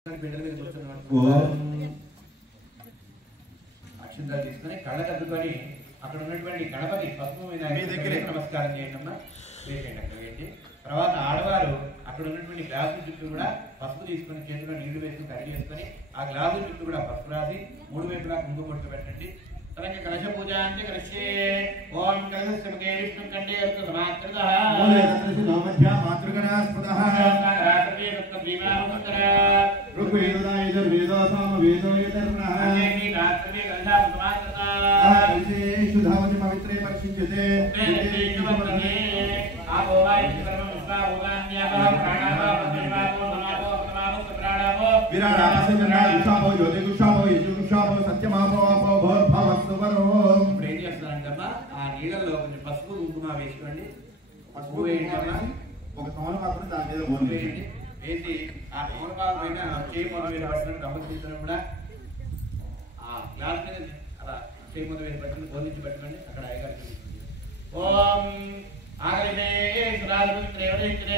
అక్షంతలు తీసుకొని కళ్ళ కద్దుకొని అక్కడ ఉన్నటువంటి గణపతి పసుపు మీద నమస్కారం చేయండి అమ్మా. వేసేయండి అక్కడ వేసి తర్వాత ఆడవారు అక్కడ ఉన్నటువంటి గ్లాసు చుట్టూ కూడా పసుపు తీసుకొని చేతిలో నీళ్లు వేసుకుని కడిగి వేసుకొని ఆ గ్లాసు చుట్టూ కూడా పసుపు రాసి 3 వైపులా కుంకుమ బొట్టు పెట్టండి. అలాగే కలశ పూజ అంటే కలిసే ఓం కలశముఖే విష్ణు కంఠే సమాత్రితః మాతృగణాస్పదః ఋగ్వేదః యజుర్వేదః సామవేదో యతర్ణః అనేని రాత్రే గంధా సమాత్రితః శుద్ధావతి పవిత్రే పరిశుద్ధతే దేవతనే ఆపో వాయు కర్మ విశ్వాభోగాన్యాః ప్రాణాః పంచమాభో నమాభో నమాభో ప్రాణాభో విరాడాసంగా ఉషాభో యోధిగుషాభో యజుగుషాభో సత్యమాభో ఆపో భవస్వరో. ఇప్పుడు ఏం చేస్తారంటమ్మా ఆ నీళ్ళల్లో కొంచెం పసుపు కుంకుమ వేసుకోండి. పసుపు వేయండి ఒక తమలపాకు దాని మీద వేయండి. వేసి ఆ తమలపాకు పైన చేయి మొదలు వేలు పట్టుకుని గమనించడం కూడా ఆ గ్లాస్ మీద అలా చేయి మొదలు వేలు పట్టుకుని బోధించి పట్టుకోండి. అక్కడ అయ్యగారు ఓం ఆగలినే సురాజపుత్రే వదిత్రే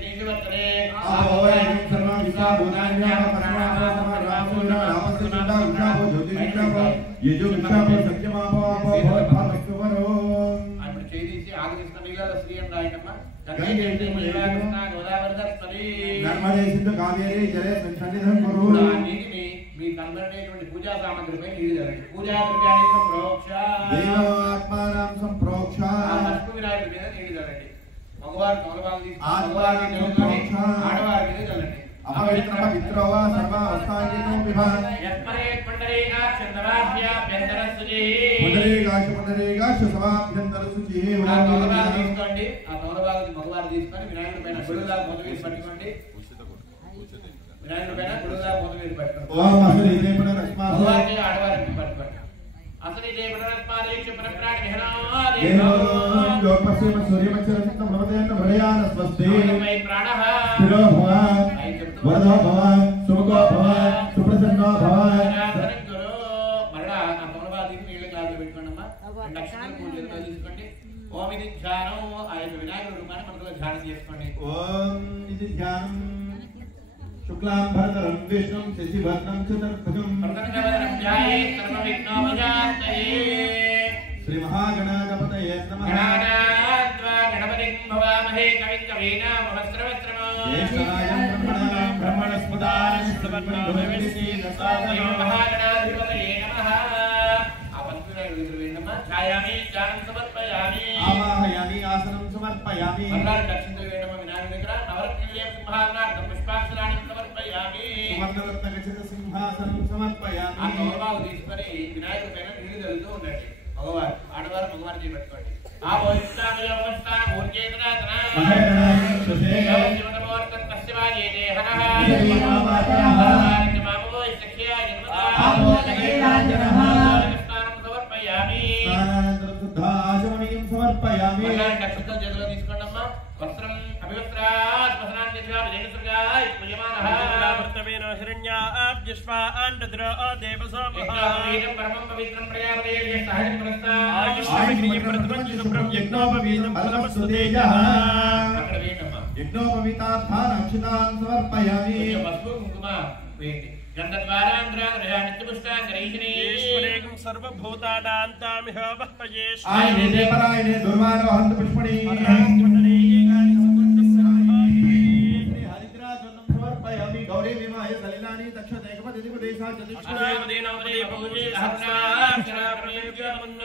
నీతివర్తనే ఆభోయం సర్వం విశ్వాభూతాన్యాః పరమాత్మా సమరాసునా రామసునా ఉషాభో జ్యోతిషాభో యజుషాభో సత్యమాభో ఆపో భవస్వరో. అప్పుడు చేయి తీసి ఆగలిస్తున్న నీళ్ళలో శ్రీ అని రాయండమ్మా. గంగే కృష్ణ గోదావరి సరస్వతి నర్మదే సింధు కావేరీ జలే సన్నిధం కురు. ఆ నీటిని మీ కనబడేటువంటి పూజా సామగ్రిపై నీళ్ళు చల్లండి. పూజా ద్రవ్యాన్ని సంప్రోక్ష దేవాత్మానం సంప్రోక్ష. ఆ పసుపు వినాయకుడి మీద నీళ్ళు చల్లండి. మగవారు తమలపాకు తీసుకొని ఆడవారి మీద చల్లండి. అపవిత్ర పవిత్రవ సర్వ అవస్థాంగినో విభాగ యత్పరేత్ పండరీకాక్ష చంద్రాభ్యాభ్యంతర శుచి పుండరీకాక్ష సమాభ్యంతర శుచి. ఆ తమలపాకు తీసుకోండి. ఆ తమలపాకు మగవారు తీసుకొని వినాయకుడి పైన గుడులా మొదలు పట్టుకోండి. వినాయకుడి పైన గుడులా మొదలు పట్టుకోండి. ఓం అసలు ఇదే పునరస్మాత్ మగవారికి ఆడవారికి పట్టుకోండి. అసలు ఇదే పునరస్మాత్ పరప్రాణ విహనాది లోకపశ్యమ సూర్యమచ్చరసిత భవదేన భరయాన స్వస్తి మై ప్రాణః స్థిరో భవ వరదో భవ సుఖో భవ సుప్రసన్నో భవ. మరణ ఆ తమలపాకు నీళ్ళ గ్లాసులో పెట్టుకోండమ్మా. 2 అక్షరాలు పూజలో తీసుకోండి. ఓం ఇది ధ్యానం ఆ యొక్క వినాయకుడి రూపాన్ని మనసులో ధ్యానం చేసుకోండి. ఓం ఇది ధ్యానం శుక్లాం భరతరం విష్ణుం శశివర్ణం చతుర్భుజం శ్రీ మహాగణాధిపతయే నమః. గణపతిం భవామహే కవిం కవీనామహస్రవస్త్రమో జ్యేష్ఠరాజం బ్రహ్మణస్పదాన శుక్లపద్మనాభవేశీనసాదనో మహాగణాధిపతయే నమః. ఆ పంచవినాయకుడి దగ్గర వేయండమ్మా. ఛాయామి ధ్యానం సమర్పయామి ఆవాహయామి ఆసనం సమర్పయామి. అల్లాహ్ దక్షిణలో వేయండమ్మా వినాయకుడి దగ్గర. నవరత్నలేం సింహాసనార్థం పుష్పాక్షరాణి సమర్పయామి. సువర్ణరత్న గచ్చిత సింహాసనం సమర్పయామి. ఆ తమలపాకు తీసుకొని వినాయకుడి పైన నీళ్లు చల్లుతూ ఉండండి. మగవారు ఆడవారు మగవారు చేయబెట్టుకోండి. ఆ భోజిస్తాన ఊర్జేతనాతన శివనమోర్తం తస్యవాజేదే హరః మామో సఖ్యాయ స్నానం సమర్పయామి. స్నానానంతరం శుద్ధాచమనీయం సమర్పయామి. నక్షత్రం చేతిలో తీసుకోండమ్మా. వస్త్రం అభివస్త్రాత్ వసనాన్ని దేవసృగాయ పూజమానః వర్తవేన హిరణ్యాబ్జస్వాన్ రుద్ర దేవసోమః పరమం పవిత్రం ప్రయాపదేయ సహజం పురస్తాత్ ఆయుష్మగ్రియం ప్రతిపంచ శుభ్రం యజ్ఞోపవీతం ఫలమస్సుతేజః. అక్కడ వేయండమ్మా. యజ్ఞోపవీతార్థాన్ అక్షతాన్ సమర్పయామి. పసుపు కుంకుమ వేయండి. గంధద్వారాంధ్రాగ్రహానిత్యపుష్టాంగరైషిణీశ్వరేకం సర్వభూతానాంతామిహ వహ్పయేష్ ఆయనే దేవరాయనే దుర్వారోహంత పుష్పణి హరిద్రాచలం సమర్పయామి. గౌరీ విమాయ సలిలాని దక్షత ఏకపదిపదేశా చతుష్కరావదేనవదే పూజే సహస్రాక్షరాప్రయోజ్యమున్న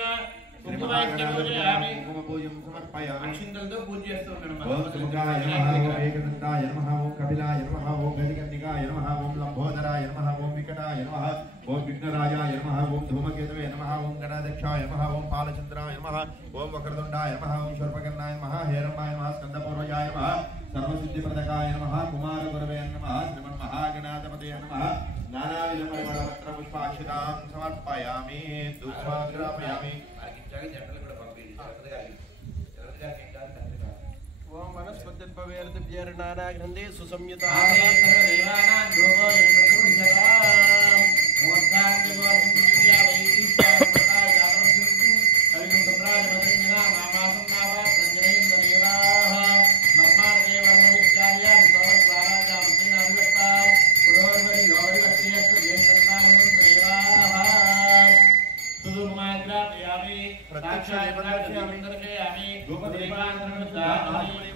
అక్షింతలతో పూజ చేస్తూ ఉన్నాడు. ఓం సుముఖాయ నమః ఓం ఏకదంతాయ నమః ఓం కపిలాయ నమః ఓం గజకర్ణికాయ నమః ఓం లంబోదరాయ నమః ఓం వికటాయ నమః ఓం విఘ్నరాజాయ నమః ఓం ధూమకేతవే నమః ఓం గణాధ్యక్షాయ నమః ఓం పాలచంద్రాయ నమః ఓం వక్రతుండాయ నమః ఓం శూర్పకర్ణాయ నమః హేరంబాయ నమః స్కందపూర్వజాయ నమః సర్వసిద్ధిప్రదకాయ నమః కుమారగురవే నమః శ్రీమన్మహాగణాధిపతయే నమః. నానావిధ పరిమళపత్ర పుష్పాక్షితాం సమర్పయామి. ధూపాగ్రాపయామి. ఓం వనస్పతిర్భవేర్దివ్యర్నారాగ్రంథే సుసంయుతా दर्शयामि धूपदीपान्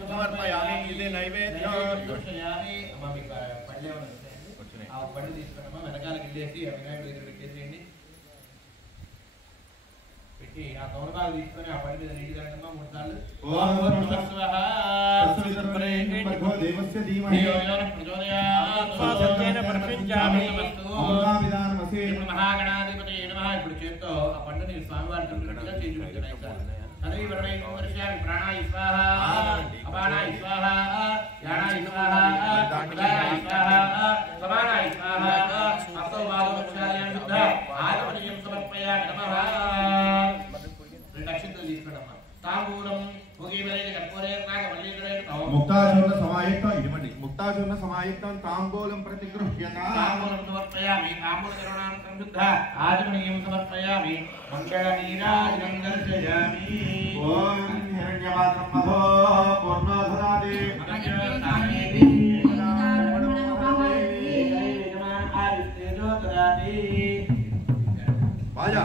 समर्पयामि इदे नैवेद्यं दर्शयामि अम्मा पल्ले ఆ పళ్ళు తీసుకున్నామా వెనకాలకి వెళ్ళేసి ఆ వినాయకుడి దగ్గర పెట్టేసేయండి పెట్టి ఆ తౌలపాలు తీసుకొని ఆ పళ్ళు మీద నీటి దండమ్మా 3 సార్లు ఓం భూర్భువః తస్సవితుర్వరేణ్యం దేవస్య ధీమహి ధియో యో నః ప్రచోదయాత్ సత్యేన ప్రపంచామి అమృతాభిధానమసే మహాగణాధిపతి నమః ఇప్పుడు చేత్తో ఆ పళ్ళని స్వామివారికి గట్టిగా చేసి చూపించండి సార్ అదే వరణై వర్షామి ప్రాణాయ స్వాహా అపానాయ స్వాహా యానాయ స్వాహా దానాయ స్వాహా సమానాయ స్వాహా అతో బాలవక్షాలయం శుద్ధ ఆత్మనియం సమర్పయామి నమః దక్షిణతో తీసుకున్నామా తాంబూలం భోగివరేణ కర్పూరేర్నాగ వల్లీకరేణ ముక్తాచూర్ణ సమాయుక్త ఇదిమండి ముక్తాచూర్ణ సమాయుక్తం తాంబూలం ప్రతిగృహ్యత తాంబూలం సమర్పయామి తాంబూల కరుణాంతం శుద్ధ ఆత్మనియం సమర్పయామి మంగళ నీరాజనం దర్శయామి ఓం హిరణ్యపాత్రం మధో పూర్ణోధరాది బాజా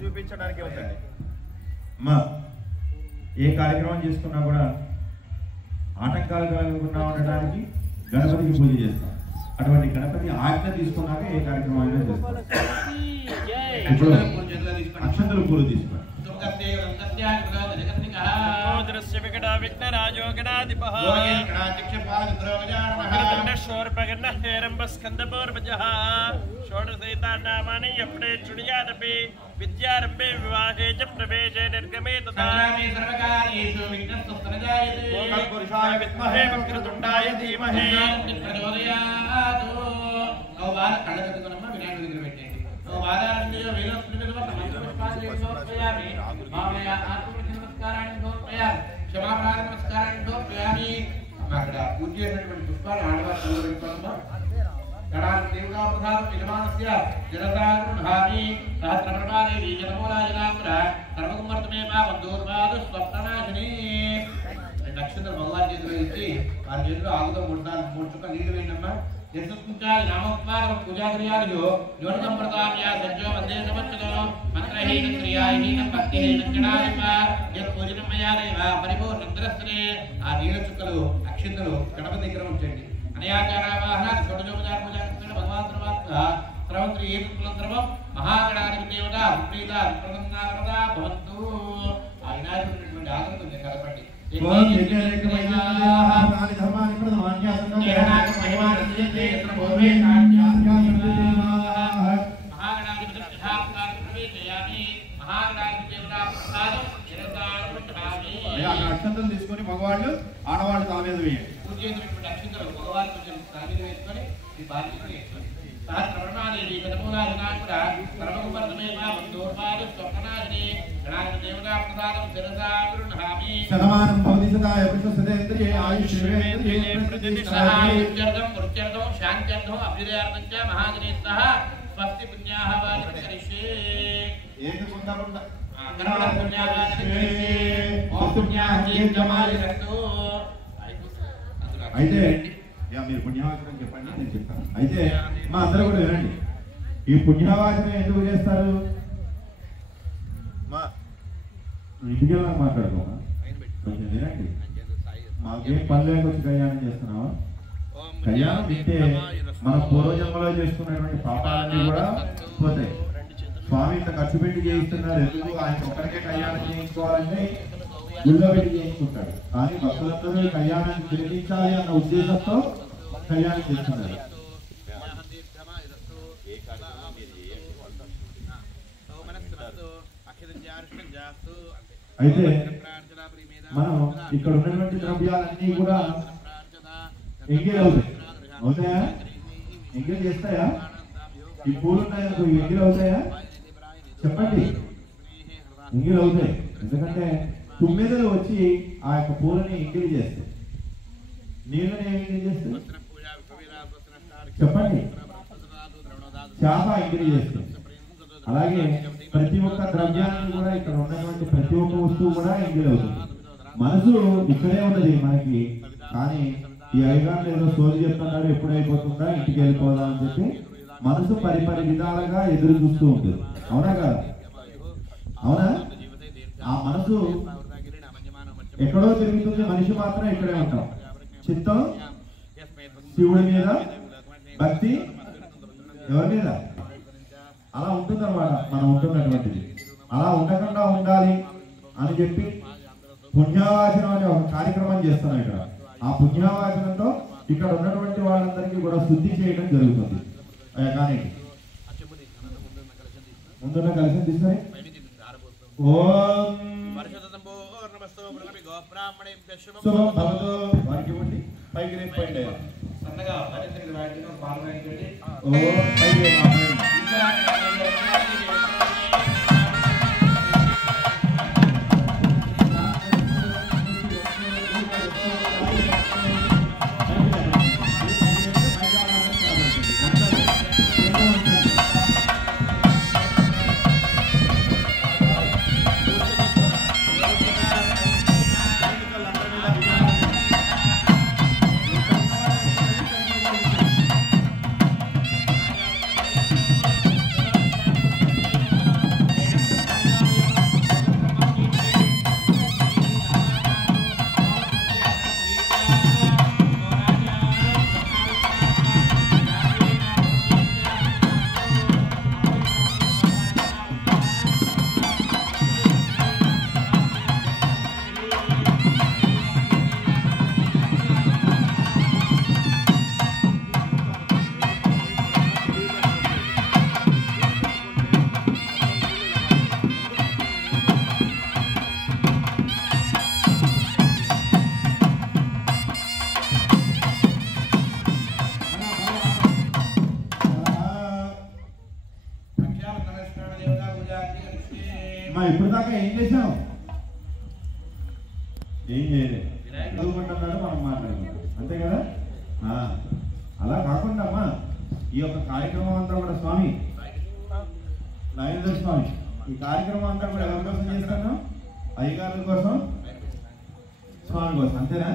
చూపించడానికి ఉందండి అమ్మా ఏ కార్యక్రమం చేసుకున్నా కూడా ఆటంకాలు కలగకుండా ఉండడానికి గణపతికి పూజ చేస్తాం అటువంటి గణపతి ఆజ్ఞ తీసుకున్నాక ఏ కార్యక్రమం అయినా చేస్తాం ఇప్పుడు అక్షంతలు పూలు తీసుకోండి विघ्नराजो गणाधिपः स्कंदपूर्वजः षोडशैतानामानि यपडे चुणियादपि विद्यारंभे विवाहे च प्रवेशे निर्गमे तथा सर्वकार्येषु विघ्नस्तुत्रजायते पुरुषाय विद्महे वक्रतुण्डाय धीमहि प्रचोदयात् औवार कळकतुनम्मा विनायकुడి దగ్గర పెట్టండి औवारांदिय वेलोत्निमिदव तमस्पादेशोपयामि मामया आत्मनिर्भर నమస్కారాన్ని సమర్పయామి క్షమాపణ నమస్కారాన్ని సమర్పయామి అక్కడ పూజ చేసినటువంటి పుష్పాలు ఆడవారు పెట్టుకోవాలమ్మా గణాన్ దేవతా ప్రధానం యజమానస్య జనతారుణామి సహస్రప్రభాదేవి జనమూలాజనాంబర సర్వకుమర్తమే పాపం దూర్వాదు స్వప్ననాశిని నక్షత్ర భగవాన్ చేతిలో ఇచ్చి వారి చేతిలో ఆగుతో 3 చుక్క నీళ్లు వేయండమ్మా यस्मिन् नामोक्तारं पूजाक्रियादियो योनितं प्रदाम्या सज्जो वन्दे समच्चतो मन्त्रहीनं क्रियाहीनं भक्तिहीनं गणाधिपा यत् पूजनं मया देव परिपूर्णन्द्रस्त्रे आ नीलचुक्कलु अक्षिंतलु गणपति దగ్గర ఉంచండి అనయాచారావాహన షోడశోపచార పూజాకృష్ణ భగవాన్ సర్వాత్మ శ్రవంత్రి ఏకకులంద్రవం మహాగణాధిపతి దేవత సుప్రీత ప్రసన్నావరద భవంతు ఆ వినాయకుడిటువంటి ఆగంతుని కలపండి ఓం ఏకైకమయ్యాః ప్రాణి ధర్మాని ప్రధాన్యాసనం ఏహనాక మహిమానస్యతే యత్ర పూర్వే కార్యాసనాః మహాగణాధిపతి స్థాపకాన్ ప్రవేశయామి మహాగణాధిపతి దేవతా ప్రసాదం చిరకాలం అయ్యా అక్షంతలు తీసుకొని మగవాళ్ళు ఆడవాళ్ళు తల మీద వేయండి పూజ చేసినటువంటి అక్షంతలు మగవాళ్ళు కొంచెం తల మీద వేసుకొని ఈ బాధ్యతని సహస్రప్రభాదేవి గణమూలాజనాంబర సర్వకుమర్తమే పాపం దూర్వాదు స్వప్ననాశిని గణాధిపతి దేవతా ప్రసాదం శిరసా గృహామి శతమానం భవతి సదాయ పురుషసదేంద్రియే ఆయుష్యేంద్రియే ప్రతిష్ఠాయ ఉచ్యర్థం వృత్యర్థం శాంత్యర్థం అభ్యుదయార్థం చ మహాజనేత్తః స్వస్తి పుణ్యాః వాచనం కరిష్యే ఏకకుండకుండ గణపతి పుణ్యాః వాచనం కరిష్యే ఓం పుణ్యాః జీవమాలి రక్తో అయితే యా మీరు పుణ్యవాచనం చెప్పండి నేను చెప్తాను అయితే మా అందరూ కూడా వినండి ఈ పుణ్యవాచనం ఎందుకు చేస్తారు మా ఇంటికి వెళ్ళాక మాట్లాడుకోమా కొంచెం వినండి మాకేం పనులేకి వచ్చి కళ్యాణం చేస్తున్నావా కళ్యాణం వింటే మన పూర్వజన్మలో చేసుకున్నటువంటి పాపాలన్నీ కూడా పోతాయి స్వామి ఇంత ఖర్చు పెట్టి చేయిస్తున్నారు ఎందుకు ఆయన ఒక్కరికే కళ్యాణం చేయించుకోవాలంటే గుళ్ళో పెట్టి చేయించుకుంటాడు కానీ భక్తులందరూ కళ్యాణాన్ని తిరిగించాలి అన్న ఉద్దేశంతో కళ్యాణం చేస్తున్నారు అయితే మనం ఇక్కడ ఉన్నటువంటి ద్రవ్యాలన్నీ కూడా ఎంగిల్ అవుతాయా? ఎంగిల్ చేస్తాయా? ఈ పూలు ఉన్నాయనుకో ఎంగిల్ అవుతాయా? చెప్పండి. ఎంగిల్ అవుతాయి. ఎందుకంటే తుమ్మెదలు వచ్చి ఆ యొక్క పూలని ఎంగిల్ చేస్తాయి. నీళ్ళని ఎంగిల్ చేస్తాయి? చెప్పండి. చేప ఎంగిల్ చేస్తాయి. అలాగే ప్రతి ఒక్క ద్రవ్యాన్ని కూడా ఇక్కడ ఉన్నటువంటి ప్రతి ఒక్క వస్తువు కూడా ఎంగిల్ అవుతుంది. మనసు ఇక్కడే ఉన్నది మనకి, కానీ ఈ అయ్యగారు ఏదో సోది చెప్తున్నారు, ఎప్పుడైపోతుందా ఇంటికి వెళ్ళిపోదా అని చెప్పి మనసు పరిపరి విధాలుగా ఎదురు చూస్తూ ఉంటుంది. అవునా కదా? అవునా? ఆ మనసు ఎక్కడో తిరుగుతుంది, మనిషి మాత్రం ఇక్కడే ఉంటాం. చిత్తం శివుడి మీద, భక్తి ఎవరి మీద? అలా ఉంటుందన్నమాట మనం ఉంటున్నటువంటిది. అలా ఉండకుండా ఉండాలి అని చెప్పి పుణ్యవాచనం అనే ఒక కార్యక్రమం చేస్తున్నాం ఇక్కడ. ఆ పుణ్యవాచనంతో ఇక్కడ ఉన్నటువంటి వాళ్ళందరికీ కూడా శుద్ధి చేయడం జరుగుతుంది. కానీ ముందున్న కలిసి తీసుకొని వారికి ఇవ్వండి. పైకి రేపండి సన్నగా ఇప్పుడు దాకా ఏం చేసాం? ఏం చేయలేదు. చదువుకుంటున్నాడు, మనం మాట్లాడుతున్నాం, అంతే కదా? అలా కాకుండా అమ్మా ఈ యొక్క కార్యక్రమం అంతా కూడా స్వామి నాయుడు స్వామి ఈ కార్యక్రమం అంతా కూడా ఎవరి కోసం చేస్తున్నాం? అయ్యగారుల కోసం, స్వామి కోసం, అంతేనా?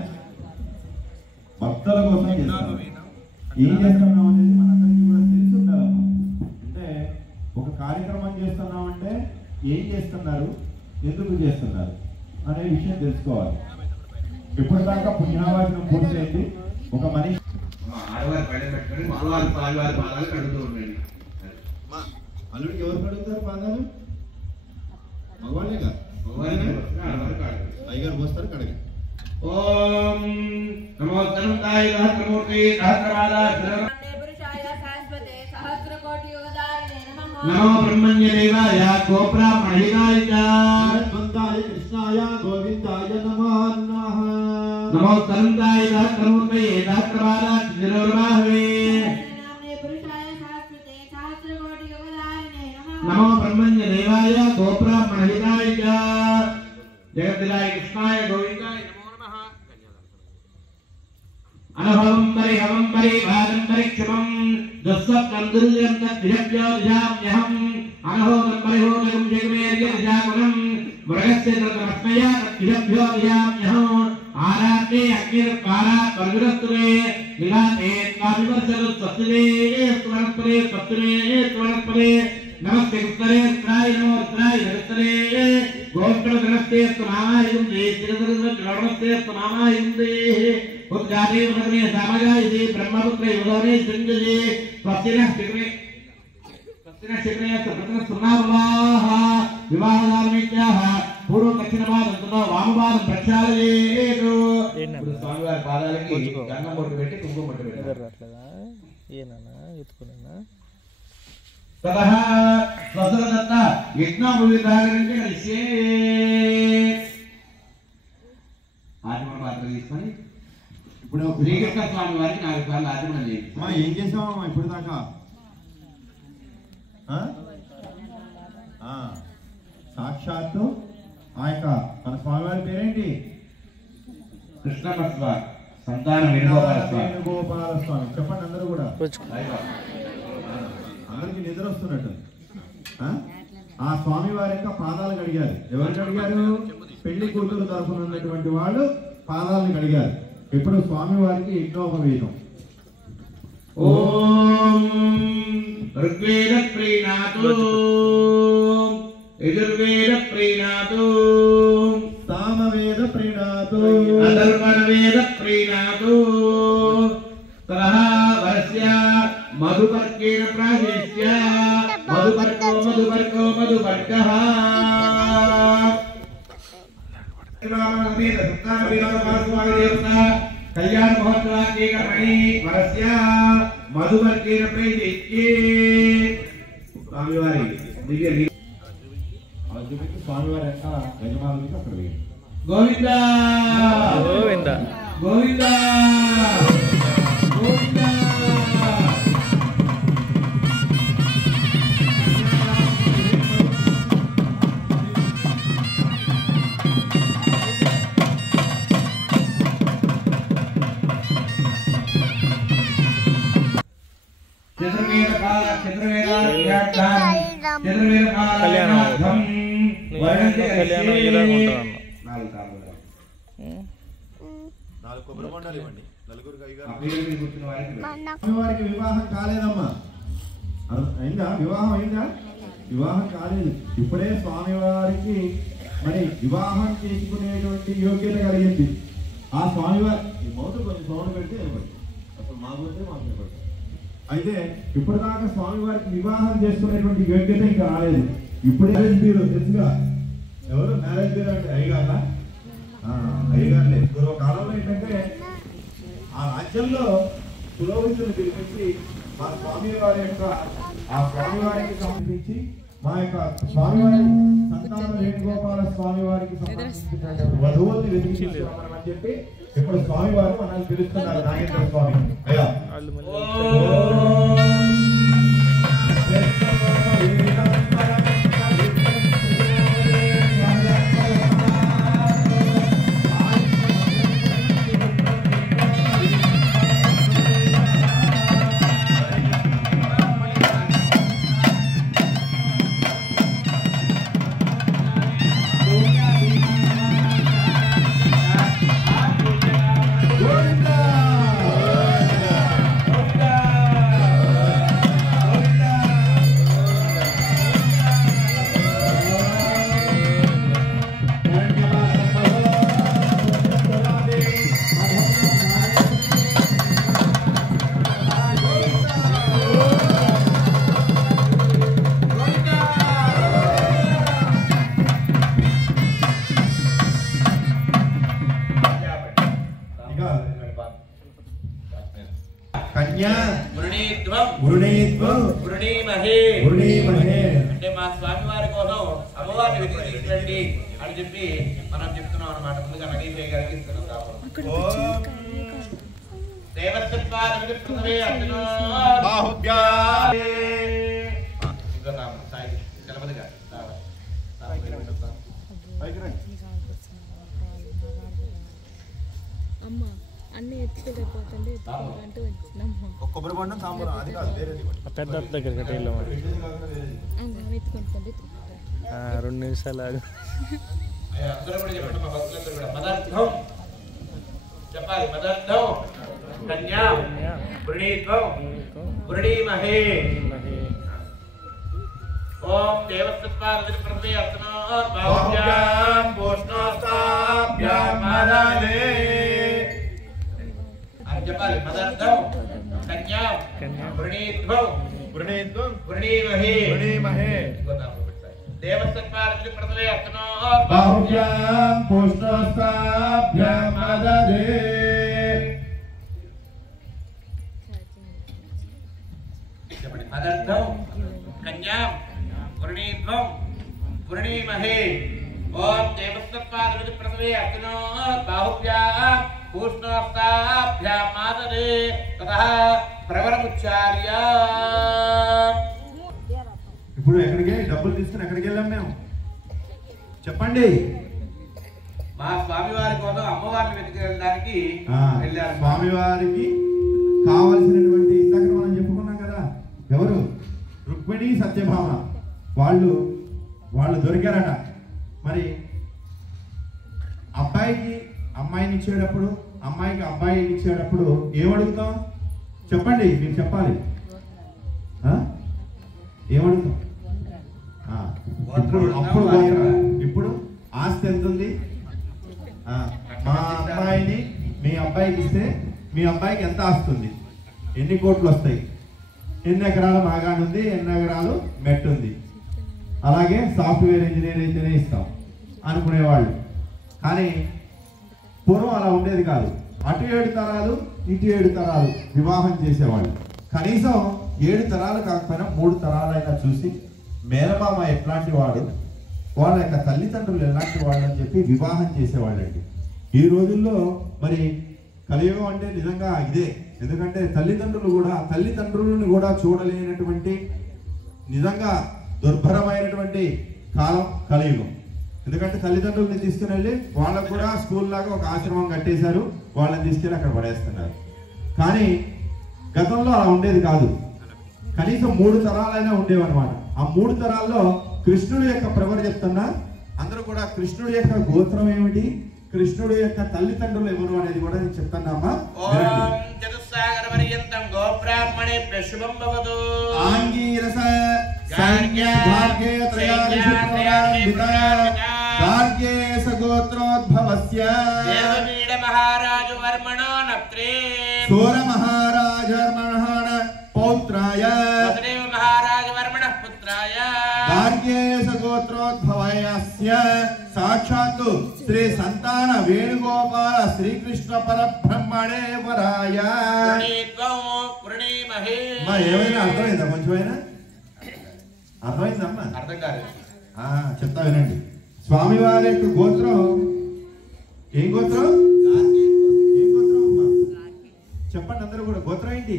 భక్తుల కోసం చేస్తాం. ఏం చేస్తున్నాం అనేది మనందరికీ కూడా తెలిసి ఉండాలమ్మా. అంటే ఒక కార్యక్రమం చేస్తున్నామంటే ఏం చేస్తున్నారు, ఎందుకు చేస్తున్నారు అనే విషయం తెలుసుకోవాలి. ఇప్పటిదాకా పుణ్యవాచనం పూర్తయింది. ఒక మనిషి అల్లుడికి ఎవరు కడుగుతారు పాదాలు? మగవాళ్ళేగా. అయ్యగారు పోస్తారు కడగ. ఓం నమో ధనుతాయ సహస్రమూర్తి సహస్రపాదాయ నమో బ్రహ్మణ్యదేవాయ గోబ్రాహ్మణాయ శ్రీమంతాయ కృష్ణాయ గోవిందాయ నమో నమః. నమో ధనుతాయ సహస్రమూర్తయే సహస్రపాదాయ శ్రీనిర్వాహవే నమో బ్రహ్మణ్యదేవాయ గోబ్రాహ్మణాయ జగద్దిలాయ కృష్ణాయ గోవిందాయ నమో నమః. అనుభవం పరిహవం పరివాదం పరిక్షమం దస్సకందుల్యం తద్విజభ్యో దిశామ్యహం అనహోదం పరిహోదం జగమేర్యజాగుణం మృగస్య తద్రత్మయా తద్విజభ్యో దిశామ్యహం ఆరాత్రే అగ్నిర్పారా పర్విరత్రే నిలాతే త్వావివర్షలు స్వస్తిరే స్వరత్పరే స్వస్తిరే స్వరత్పరే నమస్తే ఉత్తరే ఉత్తరాయ నమో ఉత్తరాయ జగత్తరే గోత్ర నమస్తే నామాయుం నమస్తే నామాయుం ఉద్గాదే ఉదనే సామగాయే బ్రహ్మపుత్ర యువనే సంజయే స్వస్తిన శిఖరే ప్రథమ సున్నావాహ వివాహదానమిత్యాహ పూర్వ దక్షిణవాదంతో వామవాదం ప్రక్షాళయేదు. స్వామివారి పాదాలకి గంధం బొట్టు పెట్టి కుంకుమ బొట్టు పెట్టారు. ఏనా ఎత్తుకునేనా ततः स्वसुरदत्त यज्ञोपवीतागరించి కలిసి ఆచమన పాత్ర తీసుకొని ఇప్పుడు శ్రీకృష్ణ స్వామి వారికి 4 సార్లు ఆచమన చేయండి. మా ఏం చేసామమ్మా ఇప్పుడు దాకా? సాక్షాత్తు ఆ యొక్క మన స్వామివారి పేరేంటి? కృష్ణపత్వ సంతాన వేణుగోపాల స్వామి. చెప్పండి అందరూ కూడా. అందరికి నిద్ర వస్తున్నట్టు. ఆ స్వామి వారి యొక్క పాదాలు కడిగారు. ఎవరు కడిగారు? పెళ్లి కూతురు తరఫున ఉన్నటువంటి వాళ్ళు పాదాలను కడిగారు. ఇప్పుడు స్వామి వారికి యజ్ఞోపవీతం. ఓం ఋగ్వేద ప్రీణాతు యజుర్వేద ప్రీణాతు సామవేద ప్రీణాతు అధర్వణవేద ప్రీణాతు తరహ వరస్య మధుపర్కేణ ప్రాశిష్య మధుపర్కో మధుపర్కో మధుపర్కః కళ్యాణ మహోత్సవానికి కర్మణి వరస్య మధుపర్కేణ ప్రాశిష్య స్వామివారి దివ్య స్వామివారి యొక్క యజమానులకి అక్కడ వేయండి. గోవింద గోవింద గోవింద గోవింద కళ్యాణం ఇలాగ ఉంటాం. స్వామివారికి వివాహం కాలేదమ్మా. అయిందా? వివాహం అయిందా? వివాహం కాలేదు. ఇప్పుడే స్వామివారికి మరి వివాహం చేసుకునేటువంటి యోగ్యత కలిగింది. ఆ స్వామివారి మౌతు కొంచెం సౌండ్ పెడితే నిలబడి అసలు మాకుంటే మాకు నిలబడి. అయితే ఇప్పటిదాకా స్వామివారికి వివాహం చేసుకునేటువంటి యోగ్యత ఇంకా రాలేదు. ఇప్పుడే మీరు తెలుసుగా ఎవరు మ్యారేజ్ బ్యూరో అంటే అయ్యగారా? అయ్యగారులే. పూర్వకాలంలో ఏంటంటే ఆ రాజ్యంలో పురోహితులు పిలిపించి మా స్వామివారి యొక్క ఆ స్వామివారికి సంబంధించి మా యొక్క స్వామివారి సంతాన వేణుగోపాల స్వామివారికి సంబంధించిన వధువుల్ని వెతికించుకోమని చెప్పి ఇప్పుడు స్వామివారు మనల్ని పిలుస్తున్నారు. నాగేంద్ర స్వామి అయ్యా అంటే మా స్వామి వారి కోసం అమ్మవారిని వెతికి తీసుకురండి అని చెప్పి మనం చెప్తున్నాం అన్నమాట. ముందుగా నగేశ్వరి గారికి ఇస్తున్నాం. అన్ని ఎత్తుకెళ్ళిపోతుంది అంటూ కొబ్బరి బండం సాంబార్ అది కాదు వేరేది. పెద్ద దగ్గరికి వెళ్ళాము. ఎత్తుకుంటుంది 2 నిమిషాలు ఆగు. చెప్పాలి. పదార్థం కన్యా వృణీత్వం వృణీమహే. ఓం దేవసత్పాదతి ప్రదే అర్చనో బాహుభ్యాం పోష్ణోస్తాభ్యాం మదానే అని చెప్పాలి. పదార్థం కన్యా వృణీత్వం వృణీత్వం వృణీమహే వృణీమహే. దేవసత్పాదతి ప్రదే అర్చనో బాహుభ్యాం పోష్ణోస్తాభ్యాం మదానే. చెప్పండి. పదార్థం కన్యాం వృణీధ్వం వృణీమహే ఓం దేవస్తత్వాదవిధి ప్రసవే అర్జునో బాహుభ్యాం పూష్ణోస్తాభ్యాం మాతరే తతః ప్రవరముచ్చార్య. ఇప్పుడు ఎక్కడికి డబ్బులు తీసుకుని ఎక్కడికి వెళ్ళాం మేము చెప్పండి? మా స్వామివారి కోసం అమ్మవారిని వెతికెళ్ళడానికి వెళ్ళారు. స్వామివారికి కావలసినటువంటి ఇందాక మనం చెప్పుకున్నాం కదా, ఎవరు? రుక్మిణి సత్యభామ వాళ్ళు దొరికారట. మరి అబ్బాయికి అమ్మాయిని ఇచ్చేటప్పుడు, అమ్మాయికి అబ్బాయిని ఇచ్చేటప్పుడు ఏమడుగుతాం చెప్పండి? మీరు చెప్పాలి. ఏమడుగుతాం? ఇప్పుడు ఆస్తి ఎంత ఉంది? మా అబ్బాయిని మీ అబ్బాయికి ఇస్తే మీ అబ్బాయికి ఎంత ఆస్తుంది? ఎన్ని కోట్లు వస్తాయి? ఎన్ని ఎకరాల మాగాణి ఉంది? ఎన్ని ఎకరాలు మెట్ ఉంది? అలాగే సాఫ్ట్వేర్ ఇంజనీర్ అయితేనే ఇస్తాం అనుకునేవాళ్ళు. కానీ పూర్వం అలా ఉండేది కాదు. అటు 7 తరాలు ఇటు 7 తరాలు వివాహం చేసేవాళ్ళు. కనీసం 7 తరాలు కాకపోయినా 3 తరాలైనా చూసి మేనమామ ఎట్లాంటి వాడు, వాళ్ళ యొక్క తల్లిదండ్రులు ఎలాంటి వాళ్ళు అని చెప్పి వివాహం చేసేవాళ్ళండి. ఈ రోజుల్లో మరి కలియుగం అంటే నిజంగా ఇదే. ఎందుకంటే తల్లిదండ్రులను కూడా చూడలేనటువంటి నిజంగా దుర్భరమైనటువంటి కాలం కలియుగం. ఎందుకంటే తల్లిదండ్రులని తీసుకుని వెళ్ళి వాళ్ళకు కూడా స్కూల్ లాగా ఒక ఆశ్రమం కట్టేశారు, వాళ్ళని తీసుకెళ్ళి అక్కడ పడేస్తున్నారు. కానీ గతంలో అలా ఉండేది కాదు. కనీసం 3 తరాలైనా ఉండేవన్నమాట. ఆ 3 తరాల్లో కృష్ణుడి యొక్క ప్రవర్ చెప్తున్నా, అందరూ కూడా కృష్ణుడి యొక్క గోత్రం ఏమిటి, కృష్ణుడి యొక్క తల్లిదండ్రులు ఎవరు అనేది కూడా నేను చెప్తానమ్మా. ఆంగీరస గోత్రోద్భవస్య మహారాజ వర్మణో నప్త్రే సోర మహారాజ వర్మణ పౌత్రాయ మహారాజ వర్మణ పుత్రాయ గార్గ్యేయ గోత్రోద్భవస్య సాక్షాత్ శ్రీ సంతాన వేణుగోపాల శ్రీకృష్ణ పరబ్రహ్మణే వరాయ. ఏమైనా అర్థమైందా? కొంచెమైనా అర్థమైందమ్మా? అర్థం కాదు. చెప్తా వినండి. స్వామివారి యొక్క గోత్రం ఏం గోత్రం? ఏం గోత్రం అమ్మా? చెప్పండి అందరూ కూడా. గోత్రం ఏంటి?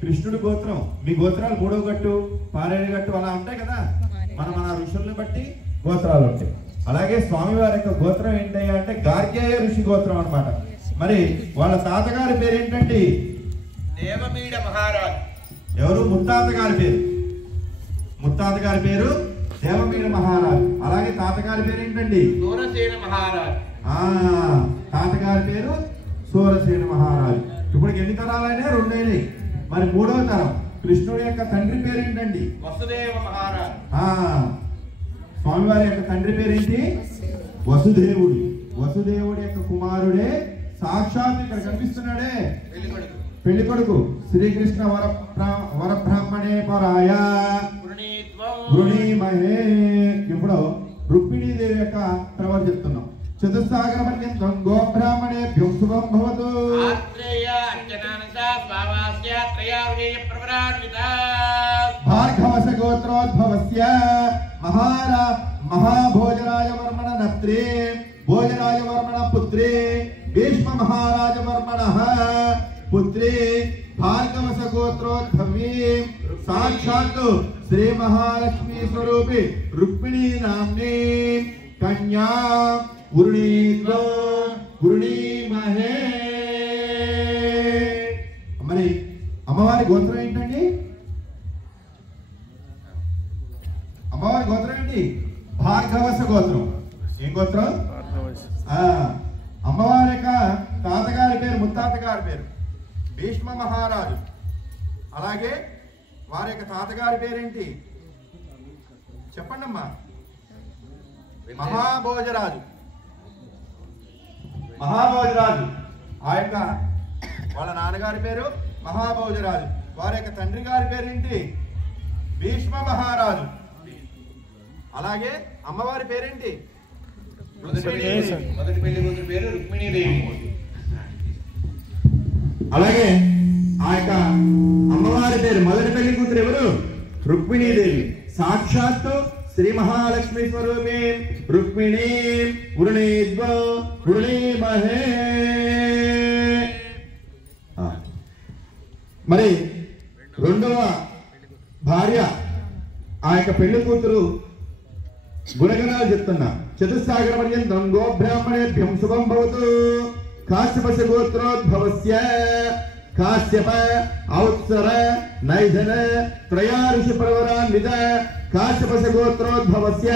కృష్ణుడి గోత్రం. మీ గోత్రాలు 3వ గట్టు, 12 గట్టు అలా ఉంటాయి కదా. మన ఋషుల్ని బట్టి గోత్రాలు ఉంటాయి. అలాగే స్వామివారి యొక్క గోత్రం ఏంటయ్యా అంటే గార్గ్యేయ ఋషి గోత్రం అన్నమాట. మరి వాళ్ళ తాతగారి పేరు ఏంటండి? దేవమీడ మహారాజ్. ఎవరు? ముత్తాత గారి పేరు. ముత్తాత గారి పేరు దేవమీడ మహారాజ్. అలాగే తాతగారి పేరు ఏంటండి? సూరసేన మహారాజ్. తాతగారి పేరు సూరసేన మహారాజ్. ఇప్పుడు ఎన్ని తరాలైనా 2 అయినాయి. మరి 3వ తరం కృష్ణుడి యొక్క తండ్రి పేరు ఏంటండి? వసుదేవ మహారాజ్. స్వామివారి యొక్క తండ్రి పేరు ఏంటి? వసుదేవుడి. వసుదేవుడి యొక్క కుమారుడే సాక్షాత్ ఇక్కడ కనిపిస్తున్నాడే పెళ్లి కొడుకు శ్రీకృష్ణ వరబ్రాహ్మణే పరాయ వృణీమహే. ఇప్పుడు రుక్మిణీదేవి యొక్క ప్రవర్ చెప్తున్నాం. చతుస్సాగర పర్యంతం గోబ్రాహ్మణేభ్యో శుభం భవతు. భార్గవస గోత్రోద్భవస్య మహాభోజరాయ వర్మణ నప్త్రే భోజరాయ వర్మణ పుత్రే భీష్మ మహారాజ వర్మణ పుత్రే భార్గవస గోత్రోద్భవీ సాక్షాత్ శ్రీ మహాలక్ష్మీ స్వరూపి రుక్మిణీ నామ్ని కన్యా వృణీమహే. మరి అమ్మవారి గోత్రం ఏంటండి? అమ్మవారి గోత్రం ఏంటి? భార్గవస గోత్రం. ఏం గోత్రం? అమ్మవారి యొక్క తాతగారి పేరు, ముత్తాత గారి పేరు భీష్మ మహారాజు. అలాగే వారి యొక్క తాతగారి పేరేంటి చెప్పండి అమ్మా? మహాభోజరాజు. మహాభోజరాజు ఆ యొక్క వాళ్ళ నాన్నగారి పేరు మహాభోజరాజు. వారి యొక్క తండ్రి గారి పేరేంటి? భీష్మ మహారాజు. అలాగే అమ్మవారి పేరేంటి? మొదటి పెళ్లి కూతురు పేరు రుక్మిణీదేవి. అలాగే ఆ యొక్క అమ్మవారి పేరు మొదటి పెళ్లి కూతురు ఎవరు? రుక్మిణీదేవి సాక్షాత్తు శ్రీ మహాలక్ష్మి స్వరూపే రుక్మిణీ వృణీద్వా వృణీమహే. మరి రెండవ భార్య ఆ యొక్క పెళ్లి కూతురు గుణగణాలు చెప్తున్నా. చతుస్సాగర పర్యంతం గోబ్రాహ్మణేభ్యం శుభం భవతు. కాశ్యపశ గోత్రోద్భవస్య కాశ్యప ఔత్సర నైధన త్రయా ఋషి ప్రవరాన్విత కాశ్యపశ గోత్రోద్భవస్య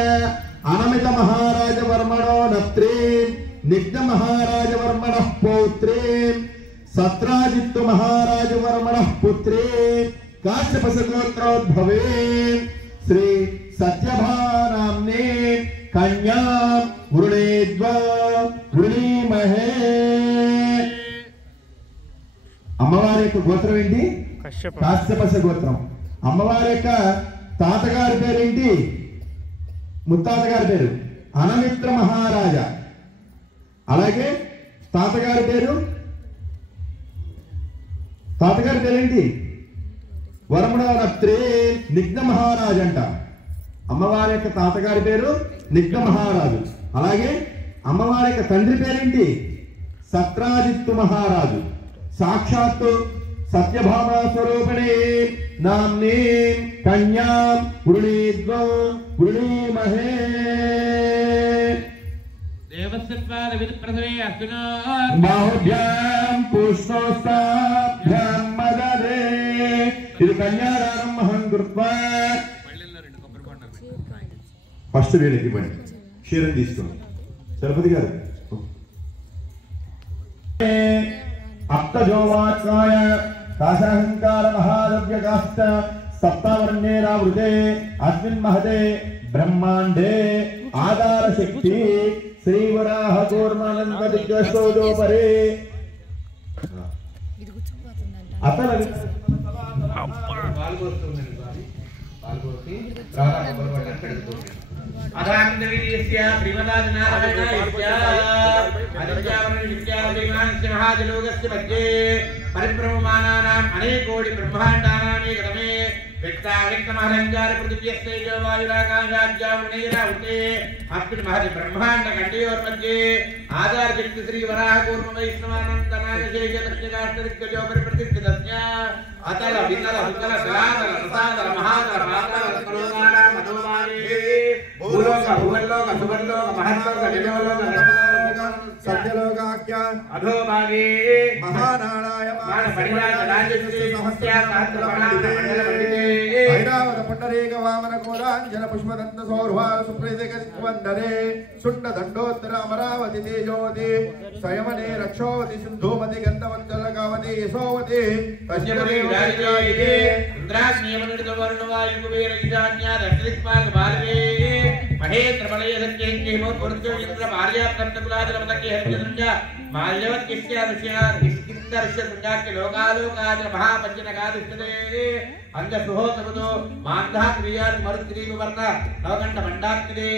అనమిత మహారాజవర్మణో నత్రీ నిగ్ధ మహారాజవర్మణః పౌత్రీ సత్రాజిత్తు మహారాజవర్మణః పుత్రీ కాశ్యపశ గోత్రోద్భవే శ్రీ సత్యభానామ్నే కన్యా వృణేద్వా వృణీమహే. అమ్మవారి యొక్క గోత్రం ఏంటి? కాశ్యపశ గోత్రం. అమ్మవారి యొక్క తాతగారి పేరేంటి? ముత్తాతగారి పేరు అనమిత్ర మహారాజా. అలాగే తాతగారి పేరేంటి? వరముడవనత్రే నిగ్న మహారాజు అంట. అమ్మవారి యొక్క తాతగారి పేరు నిగ్న మహారాజు. అలాగే అమ్మవారి యొక్క తండ్రి పేరేంటి? సత్రాజిత్తు మహారాజు. సాక్షాత్తు సత్యభామ స్వరూపిణే నామ్నే కన్యా వృణీద్వా వృణీమహే. దేవస్యత్వాద విదుప్రథమే అర్జునో బాహుభ్యాం పుష్ణోస్తాభ్యాం మదదే. ఇది కన్యాదానం మహం కృత్వా. ఫస్ట్ వీళ్ళకి ఇవ్వండి, క్షీరం తీసుకోండి. చలపతి గారు అప్తజోవాచాయ కాశాహంకార మహాదవ్యగాస్త సప్తవర్ణేరావృతే అస్మిన్ మహతే బ్రహ్మాండే ఆధార శక్తి శ్రీవరాహ కూర్మానంద దిగ్గోపరే అతల పరిభ్రమమానానాం అనేకోటి బ్రహ్మాండానామేకమే వ్యక్తావ్యక్తమహంకార పృథివ్యస్తేజో వాయురాకాశాద్యావృణీరావృతే అస్మిన్ మహతి బ్రహ్మాండ ఖండయోర్मध्ये ఆధారశక్తి శ్రీ వరాహ కూర్మ వైష్ణవానందనాయ శేషదక్షికాష్టదిగ్గజో పరిప్రతిష్ఠితస్య అతల వితల సుతల సలాతల రసాతల మహాతల పాతాల స్వలోకానాం మధోమానే భూలోక భువర్లోక సువర్లోక మహర్లోక జగవలోక సత్యలోకాఖ్య అధోభాగే మహానారాయ పరిరాజ రాజశ్రీ సహస్ర సహస్ర ప్రణామ మండల పండితే ఐరావత పుండరీక వామన కోరాంజన పుష్పదంత సౌర్వాల సుప్రీతిక వందరే సుండ దండోత్తర అమరావతి తేజోవతి స్వయమనే రక్షోవతి సింధూమతి గంధవంతల కావతి యశోవతి తస్యపరి విరాజితే ఇంద్రాస్నియమనిత వర్ణవాయు కుబేర ఈశాన్య దక్షిణదిక్పాలక భారతే మహేంద్ర బలయ సత్యేంగే మోర్పుర్జో ఇంద్ర భార్యాప్తంతకులాదల మదకే హరిజనంజ మాల్యవత్ కిష్యారుష్య కిష్టర్షతుంజాక్య లోకాలోకాదల మహాపంచనగాదిష్టదే అంగ సుహోతముతో మాంధా క్రియాది మరుద్రీవ వర్ణ నవకంఠ మండాక్తిదే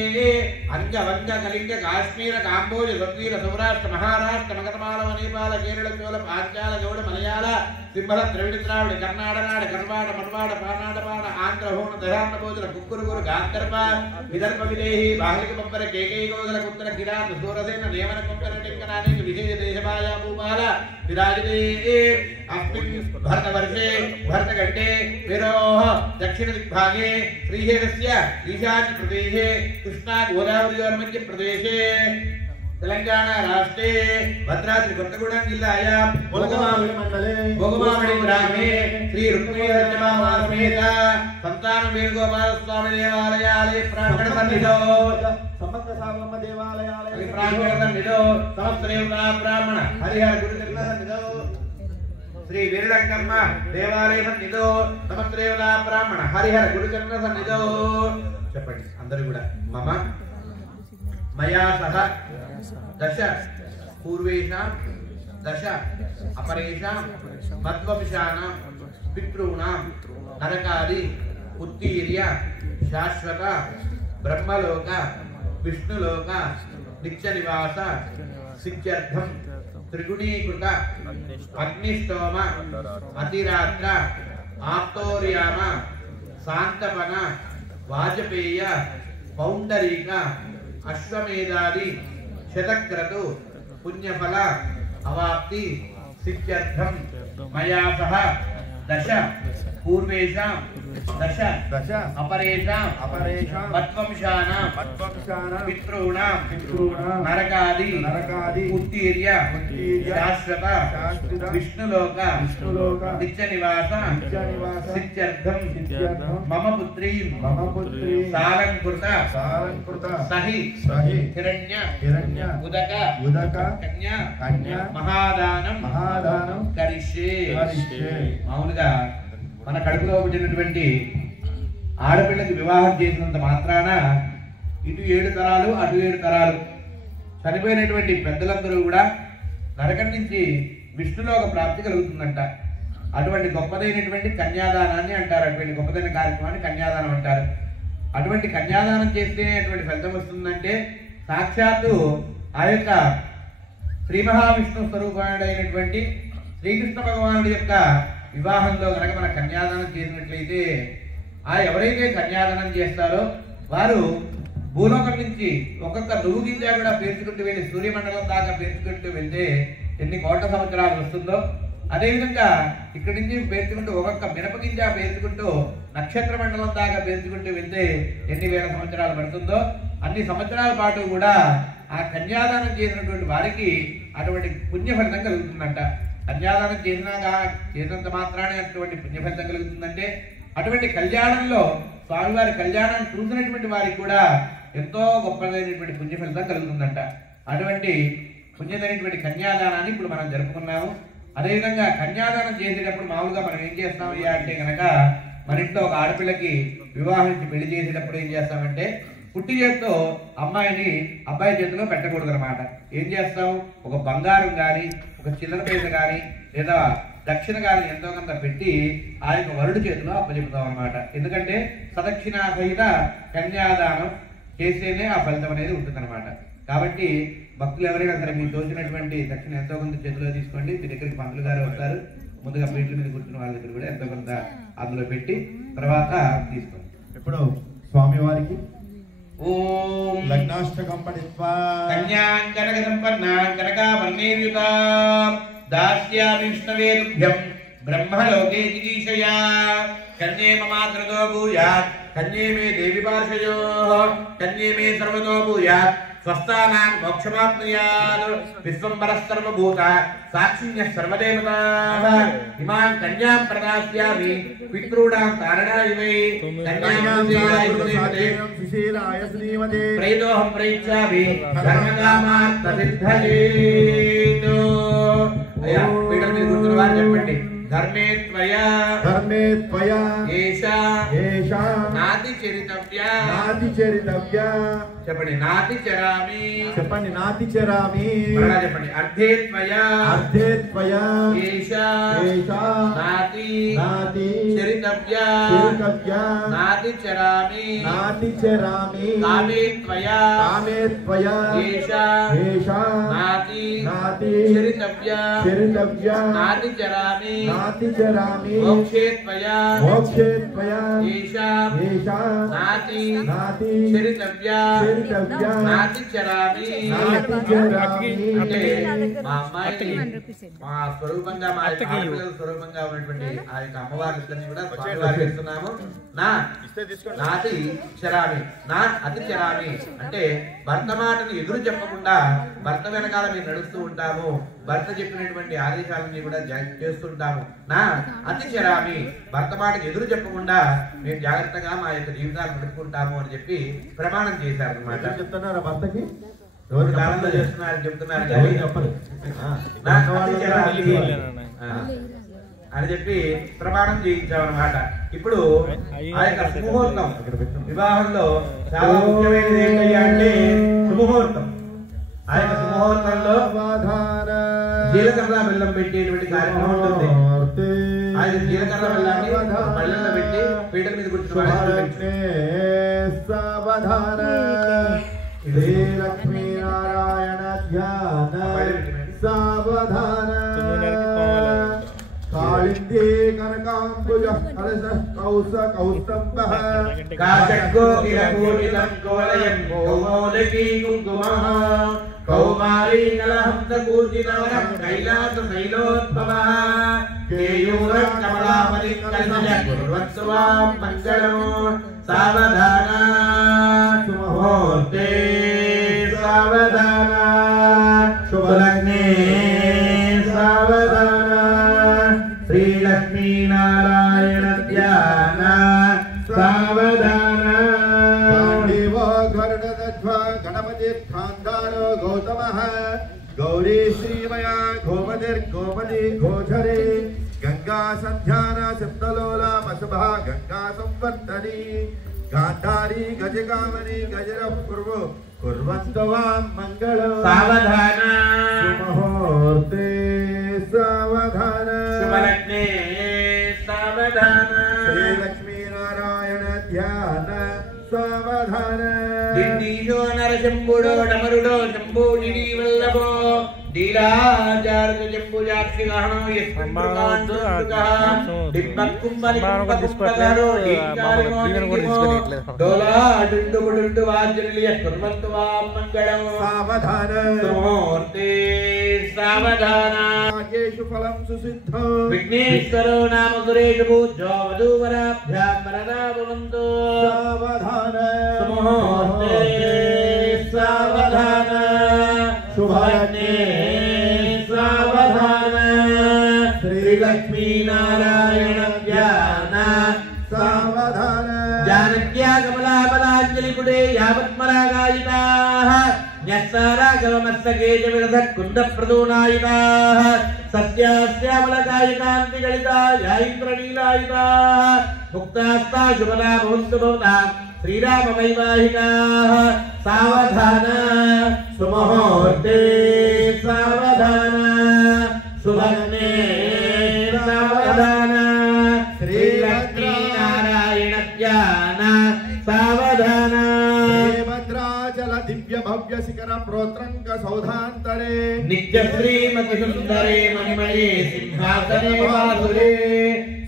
అంగ వంగ కలింగ కాశ్మీర కాంబోజ సత్వీర సౌరాష్ట్ర మహారాష్ట్ర మగధమాలవ నేపాల కేరళ చోళ పాంచాల గౌడ మలయాళ సింహళ ద్రవిడ ద్రావిడ కర్ణాటనాడ కర్వాడ మన్వాడ పానాడపాన ఆంధ్ర హోణ దయాన్న భోజన కుక్కురుగురు గాంధర్వ విదర్భ విదేహి బాహ్లిక పంపర కేకై గోగల కుత్తర కిరాత సూరసేన నియమన పంపర టింకనానేక విజయ దేశమాయ భూపాల విరాజితే అస్మిన్ భరతవర్షే భరతఖండే విరోహ దక్షిణ దిగ్భాగే శ్రీహేరస్య ఈశాన్య ప్రదేశే కృష్ణా గోదావరియోర్మధ్య ప్రదేశే తెలంగాణ రాష్ట్రే భద్రాద్రి కొత్తగూడెం జిల్లాయాం భోగమామిడి గ్రామే శ్రీ రుక్మిణీరత్నమాసమేత సంతాన వేణుగోపాల స్వామి దేవాలయాలయ ప్రాంగణ సన్నిధో సమస్త సాగమ దేవాలయాలయ ప్రాంగణ సన్నిధో సమస్త దేవతా బ్రాహ్మణ హరిహర గురుచరణ సన్నిధో శ్రీ వీరలంకమ్మ దేవాలయ సన్నిధో సమస్త దేవతా బ్రాహ్మణ హరిహర గురుచరణ సన్నిధో. చెప్పండి అందరూ కూడా మమ మయా సహ దశ పూర్వేషాం దశ అపరేషాం మధ్వంశానాం పితॄణాం నరకాది ఉత్తీర్య శాశ్వత బ్రహ్మలోక విష్ణులోక నిత్య నివాస సిద్ధ్యర్థం త్రిగుణీకృత అగ్నిష్టోమ అతిరాత్ర ఆప్తోర్యామ శాంతవన వాజపేయ పౌండరీక అశ్వమేధాది శతక్రతు పుణ్యఫల అవాప్తి సిద్ధ్యర్థం మయా సహ దశ పూర్వేషాం దశ అపరేషాం మత్వంశానాం పితॄణాం నరకాది ఉత్తీర్య శాశ్వత విష్ణులోక నిత్య నివాస సిద్ధ్యర్థం మమ పుత్రీం సాలంకృత సహి హిరణ్య ఉదక కన్యా మహాదానం కరిష్యే. మామూలుగా మన కడుపులో పుట్టినటువంటి ఆడపిల్లకి వివాహం చేసినంత మాత్రాన ఇటు 7 తరాలు అటు 7 తరాలు చనిపోయినటువంటి పెద్దలందరూ కూడా నరకం నుంచి విష్ణులోక ప్రాప్తి కలుగుతుందంట. అటువంటి గొప్పదైనటువంటి కన్యాదానాన్ని అంటారు. అటువంటి గొప్పదైన కార్యక్రమాన్ని కన్యాదానం అంటారు. అటువంటి కన్యాదానం చేస్తేనే అటువంటి ఫలితం వస్తుందంటే సాక్షాత్తు ఆ యొక్క శ్రీ మహావిష్ణు స్వరూపాయుడైనటువంటి శ్రీకృష్ణ భగవానుడి యొక్క వివాహంలో కనుక మన కన్యాదానం చేసినట్లయితే ఆ ఎవరైతే కన్యాదానం చేస్తారో వారు భూలోకం నుంచి ఒక్కొక్క నువ్వు గింజ కూడా పేర్చుకుంటూ వెళ్ళి సూర్యమండలం దాకా పేర్చుకుంటూ వెళ్తే ఎన్ని కోట్ల సంవత్సరాలు వస్తుందో, అదేవిధంగా ఇక్కడి నుంచి పేర్చుకుంటూ ఒక్కొక్క మినప గింజ పేర్చుకుంటూ నక్షత్ర మండలం దాకా పేర్చుకుంటూ వెళ్తే ఎన్ని వేల సంవత్సరాలు పడుతుందో అన్ని సంవత్సరాల పాటు కూడా ఆ కన్యాదానం చేసినటువంటి వారికి అటువంటి పుణ్యఫలితం కలుగుతుందంట. కన్యాదానం చేసినంత మాత్రానే అటువంటి పుణ్యఫలితం కలుగుతుందంటే అటువంటి కళ్యాణంలో స్వామివారి కళ్యాణాన్ని చూసినటువంటి వారికి కూడా ఎంతో గొప్పదైనటువంటి పుణ్యఫలితం కలుగుతుందంట. అటువంటి పుణ్యమైనటువంటి కన్యాదానాన్ని ఇప్పుడు మనం జరుపుకున్నాము. అదేవిధంగా కన్యాదానం చేసేటప్పుడు మామూలుగా మనం ఏం చేస్తామయ్యా అంటే కనుక మన ఇంట్లో ఒక ఆడపిల్లకి వివాహించి పెళ్లి చేసేటప్పుడు ఏం చేస్తామంటే పుట్టి చేత్తో అమ్మాయిని అబ్బాయి చేతిలో పెట్టకూడదు అనమాట. ఏం చేస్తాం, ఒక బంగారం కానీ ఒక చిల్లర పైస కానీ లేదా దక్షిణ కానీ ఎంతో కొంత పెట్టి ఆ యొక్క వరుడి చేతిలో అప్పచెపుతాం అనమాట. ఎందుకంటే సదక్షిణాసహిత కన్యాదానం చేస్తేనే ఆ ఫలితం అనేది ఉంటుందన్నమాట. కాబట్టి భక్తులు ఎవరైనా సరే మీకు తోచినటువంటి దక్షిణ ఎంతో కొంత చేతిలో తీసుకోండి. మీ దగ్గరికి పంతులు గారు వస్తారు. ముందుగా పీటల మీద కూర్చున్న వాళ్ళ దగ్గర కూడా ఎంతో కొంత అందులో పెట్టి తర్వాత తీసుకోండి. ఇప్పుడు స్వామివారికి ఓం లగ్నాష్టకం పఠిత్వా కన్యాంకనక సంపన్నాం కనకాభరణేర్యుతాం దాస్యామి విష్ణవేతుభ్యం బ్రహ్మలోకే జిగీషయా కన్యే మమాతృతో భూయాత్ కన్యే మే దేవి పార్షయోః కన్యే మే సర్వతో భూయాత్ స్వస్థానాం మోక్షమాప్నుయాత్ విశ్వంబరః సర్వభూత సాక్షిణ్యః సర్వదేవతాః ఇమాం కన్యాం ప్రదాస్యామి పితॄణాం తారణాయ వై కన్యాం సుశీలాయ శ్రీమతే ప్రేదోహం ప్రయిచ్చామి ధర్మకామార్థసిద్ధయే. అయ్యా పీఠం మీద కూర్చున్న వారు చెప్పండి. ధర్మే త్వయా ఏషా నాతి చరితవ్యా చెప్పండి. నాతి చరామి చెప్పండి. అర్థే త్వయా ఏషా నాతి చరితవ్యా నాతి చరామి కామే త్వయా ఏషా నాతి చరితవ్యా నాతి చరామి మోక్షే త్వయా ఏషా నాతి చరితవ్యా నాతి చరామి. అంటే మా అమ్మాయి మా స్వరూపంగా మా ఆడపిల్లల స్వరూపంగా ఉన్నటువంటి ఆ యొక్క అమ్మవారిని కూడా స్వామివారు చేస్తున్నాము. నాతి చరామి నా అతి చరామి అంటే భర్త మాటని ఎదురు చెప్పకుండా భర్త వెనకాల మేము నడుస్తూ ఉంటాము. భర్త చెప్పినటువంటి ఆదేశాలని కూడా చేస్తుంటాము. నా అతి చరామి భర్త మాటకి ఎదురు చెప్పకుండా మేము జాగ్రత్తగా మా యొక్క జీవితాలు నడుపుకుంటాము అని చెప్పి ప్రమాణం చేశారు అనమాట. చెప్తున్నారా భర్తకి రోజు కాలంలో చేస్తున్నారు చెప్తున్నారు అని చెప్పి ప్రమాణం చేయించామన్నమాట. ఇప్పుడు ఆ యొక్క సుముహూర్తం వివాహంలో చాలా ముఖ్యమైనది ఏంటయ్యా అంటే సుముహూర్తం. ఆ యొక్క సుముహూర్తంలో జీలకర్ర బెల్లం పెట్టేటువంటి కార్యక్రమం ఉంటుంది. ఆ యొక్క జీలకర్ర బెల్లాన్ని బెల్లంలో పెట్టి పీటల మీద కూర్చుని లక్ష్మీ నారాయణ ధ్యాన సావధాన कालिंदी कनकांबुज हरस कौस कौस्तंभः काचक्को इरकोटितं कोलयं कौमोदकी कुङ्कुमः कौमारी कलहंसकूजितवरं कैलासशैलोद्भवः केयूरं कमलापरिकलशं कुर्वत्स्वां मङ्गलं सावधान सुमुहूर्ते सावधान शुभलग्ने सावधान श्रीलक्ष्मीनारायण ध्यान सावधान गणपति खान्दारो गौतमः गौरी श्रीमया गोमति गोचरे गंगा संध्याना सिद्धलोला मसभा गंगा संवर्तनी गांधारी गजकामनी गजरः पूर्वो कुर्वन्तवां मंगलं सावधान सुमुहूर्ते सावधान शुभलग्ने सावधान श्री लक्ष्मी नारायण ध्यान सावधान दिन्दीशो नरशंभुडो डमरुडो शंभो निरीवल्लभो नीलाचार्य जंबुजाक्षिगहनो यस्मन्प्रकाशः दिब्बकुम्भनिकुम्भकुम्भकरो डोला डुंडुबुडुंडु वाजलिय कुर्वन्तु वां मंगलं सावधान सुमुहूर्ते सावधान येषु फलं सुसिद्धो विघ्नेश्वरो नाम सुरेषु पूज्यो वधूवराभ्यां वरदा भवन्तु सावधान सुमुहूर्ते सावधान शुभलग्ने सावधान श्री लक्ष्मी नारायण ध्यान सावधान जानक्या कमलाबलाञ्जलिपुटे यावत्मरागायिताः न्यस्तारागवमस्तके च विरधः कुन्दप्रदूनायिताः सस्यास्यामलकायिकान्तिगलिता यायिन्द्रनीलायिताः मुक्तास्ता शुभदा भवन्तु भवताम् श्रीराम वैवाहिकाः सावधान सुमुहूर्ते सावधान शुभलग्ने सावधान श्री लक्ष्मी नारायण ध्यान सावधान भद्राचल दिव्य भव्य शिखर प्रोत्रंक सौधांतरे नित्य श्रीमति सुंदरे मणिमये सिंहासने वासुरे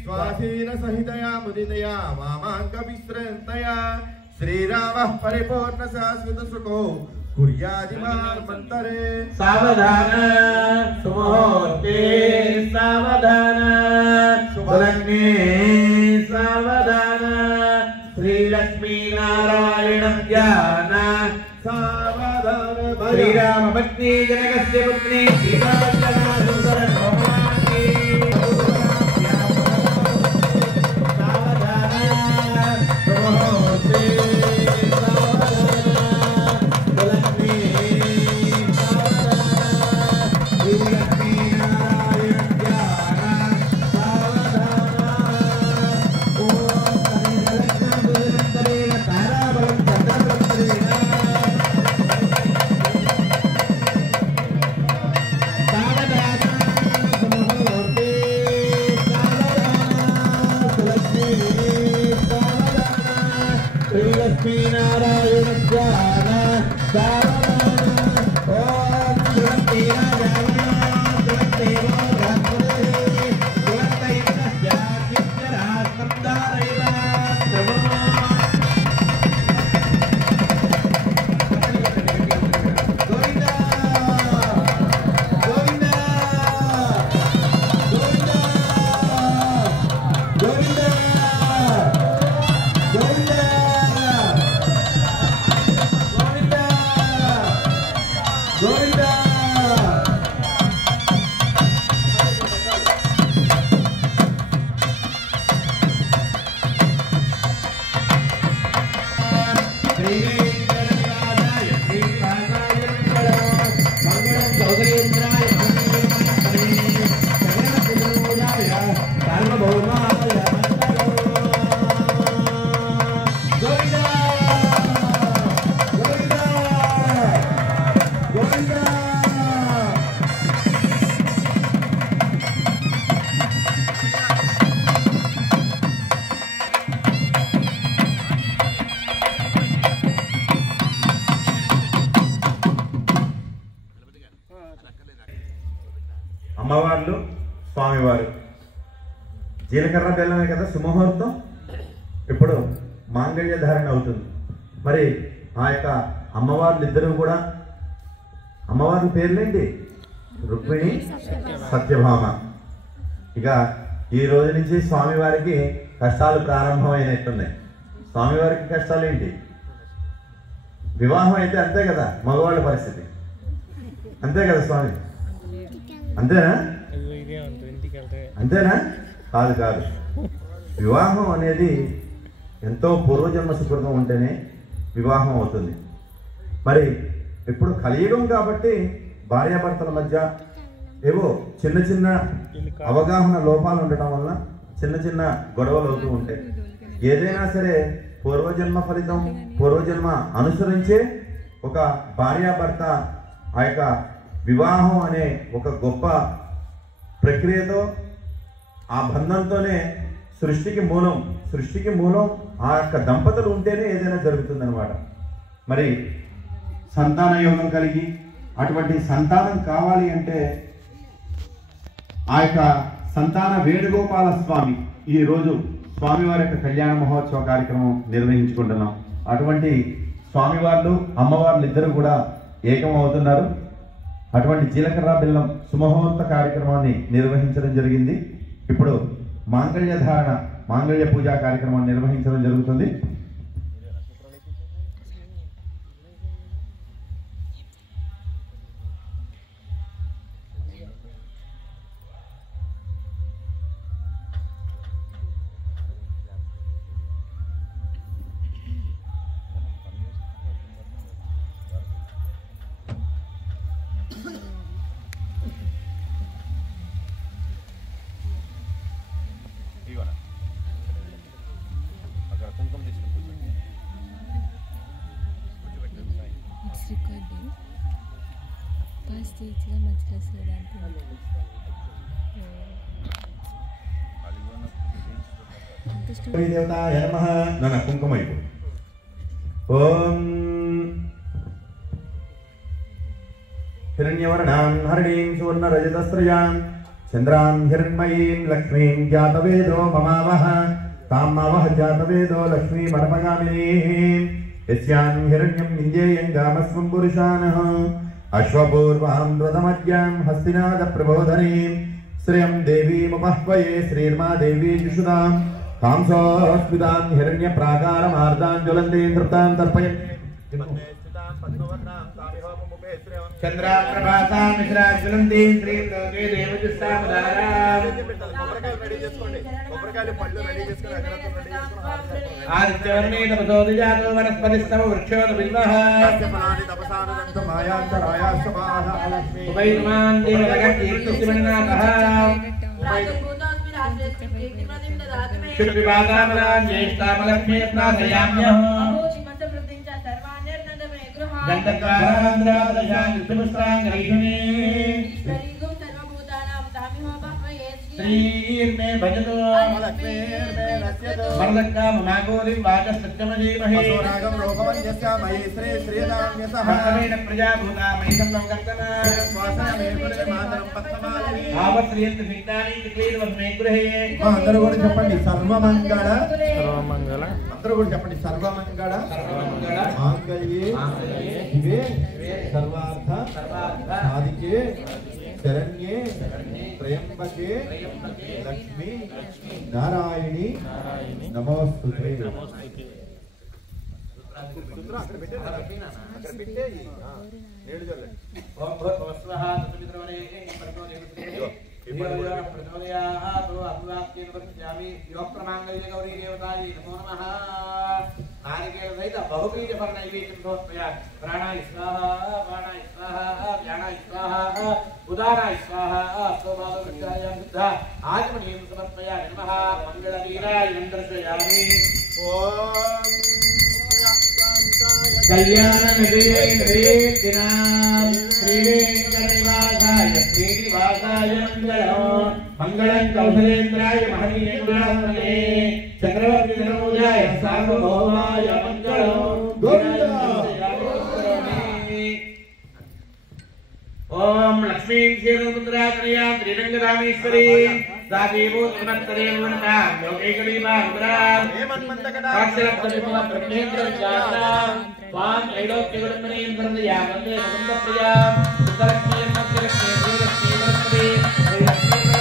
स्वासीन सहितया मुदितया वामांक विश्रन्तया श्रीरामः परिपूर्ण शाश्वत सुखो कुर्यादिमान् मन्तरे सावधान सुमुहूर्ते सावधान शुभलग्ने सावधान श्री लक्ष्मी नारायण ध्यान सावधान श्रीराम पत्नी जनकस्य पुत्री सीता सुंदर भवानी सावधान सुमुहूर्ते नारायण ध्यान सावधान ओम श्री జీలకర్ర బెల్లమే కదా సుముహూర్తం. ఇప్పుడు మాంగళ్య ధారణ అవుతుంది. మరి ఆ యొక్క అమ్మవార్లు ఇద్దరు కూడా, అమ్మవారి పేర్లేంటి? రుక్మిణి, సత్యభామ. ఇక ఈ రోజు నుంచి స్వామివారికి కష్టాలు ప్రారంభమైనట్టున్నాయి. స్వామివారికి కష్టాలు ఏంటి? వివాహం అయితే అంతే కదా మగవాళ్ళ పరిస్థితి, అంతే కదా స్వామి, అంతేనా? అంతేనా? కాదు కాదు. వివాహం అనేది ఎంతో పూర్వజన్మ సుకృతం ఉంటేనే వివాహం అవుతుంది. మరి ఇప్పుడు కలియుగం కాబట్టి భార్యాభర్తల మధ్య ఏవో చిన్న చిన్న అవగాహన లోపాలు ఉండటం వల్ల చిన్న చిన్న గొడవలు అవుతూ ఉంటాయి. ఏదైనా సరే పూర్వజన్మ ఫలితం, పూర్వజన్మ అనుసరించే ఒక భార్యాభర్త ఆ యొక్క వివాహం అనే ఒక గొప్ప ప్రక్రియతో, ఆ బంధంతోనే సృష్టికి మూలం ఆ యొక్క దంపతులు ఉంటేనే ఏదైనా జరుగుతుందన్నమాట. మరి సంతాన యోగం కలిగి అటువంటి సంతానం కావాలి అంటే ఆ యొక్క సంతాన వేణుగోపాల స్వామి ఈరోజు స్వామివారి యొక్క కళ్యాణ మహోత్సవ కార్యక్రమం నిర్వహించుకుంటున్నాం. అటువంటి స్వామివార్లు అమ్మవార్లు ఇద్దరు కూడా ఏకమవుతున్నారు. అటువంటి జీలకర్ర బెల్లం సుముహూర్త కార్యక్రమాన్ని నిర్వహించడం జరిగింది. ఇప్పుడు మాంగళ్య ధారణ, మాంగళ్య పూజా కార్యక్రమాన్ని నిర్వహించడం జరుగుతుంది. దేవతాయ నమః. నన్న కుంకుమ ఇవ్వు. ఓం హిరణ్యవర్ణాం హరిణీం సువర్ణరజతస్రజాం చంద్రాం హిరణ్మయీం లక్ష్మీం జాతవేదో మమావహ తాం మావహ జాతవేదో లక్ష్మీమణపగామినీం యస్యాం హిరణ్యం ఇంజేయం గామస్వం పురుషానః అశ్వపూర్వాం రథమజ్యాం హస్తినాద ప్రబోధనీం శ్రియం దేవీముపహ్వయే శ్రీర్మా దేవీ జుషుదాం కాంసోస్మితాం హిరణ్య ప్రాకారమార్దాం జ్వలంతీం తృప్తాం తర్పయన్ చంద్రాప్రభాసాం మిశ్రాజ్వలంతీం శ్రీం లోకే దేవజుస్తామదారాం ఆదిత్యవర్ణే తపసోదజాతో వనస్పతిస్తవ వృక్షోద బిల్వః ఉభయమాన్ దేవగకీర్తిసిమన్నాథః శుద్ధివాదామలాం జ్యేష్ఠామలక్ష్మీ ప్రాసయామ్యః గంధకారాంధ్రాదశాంతిపుష్టాంగరైషునే శ్రీర్మే భజతో వరదక్కా మమాగోరిం వాచస్తత్యమజీమహే భక్తవేన ప్రజాభూతా మహిషం కర్తనా ఆవశ్రీయంతి సిగ్నాని క్లీర్వస్మే గృహే. అందరూ కూడా చెప్పండి సర్వమంగళ. అందరూ కూడా చెప్పండి సర్వమంగళ మాంగళ్యే శివే సర్వార్థ సాధికే శరణ్యే త్రయంబకే లక్ష్మీ నారాయణి నమోస్తుతే. ప్రాణాయ స్వాహా ప్రాణాయ స్వాహా వ్యానాయ స్వాహా ఉదారాయ స్వాహా ఆత్మనీయం సమర్పయామి నమః. మంగళవీరాయం దర్శయామి. కళ్యాణనివేదినాం శ్రీవేంకటనివాసాయ శ్రీనివాసాయ మంగళం. మంగళం కౌసలేంద్రాయ మహనీయేంద్రాయ చక్రవర్తి ధనూజాయ సార్వభౌమాయ మంగళం. ఓం లక్ష్మీం క్షీరముద్రాత్రయాం శ్రీరంగరామేశ్వరీ साजीवो सुमन्तदेवनता लोकैकदीपान्द्रां साक्षरत्वविभव ब्रह्मेन्द्र विचारां स्वां त्रैलोक्यगुणमणीन्द्रन्दया वन्दे मुकुन्दप्रियां सुन्दरक्ष्मीं मध्यलक्ष्मीं श्रीलक्ष्मीं वरस्पति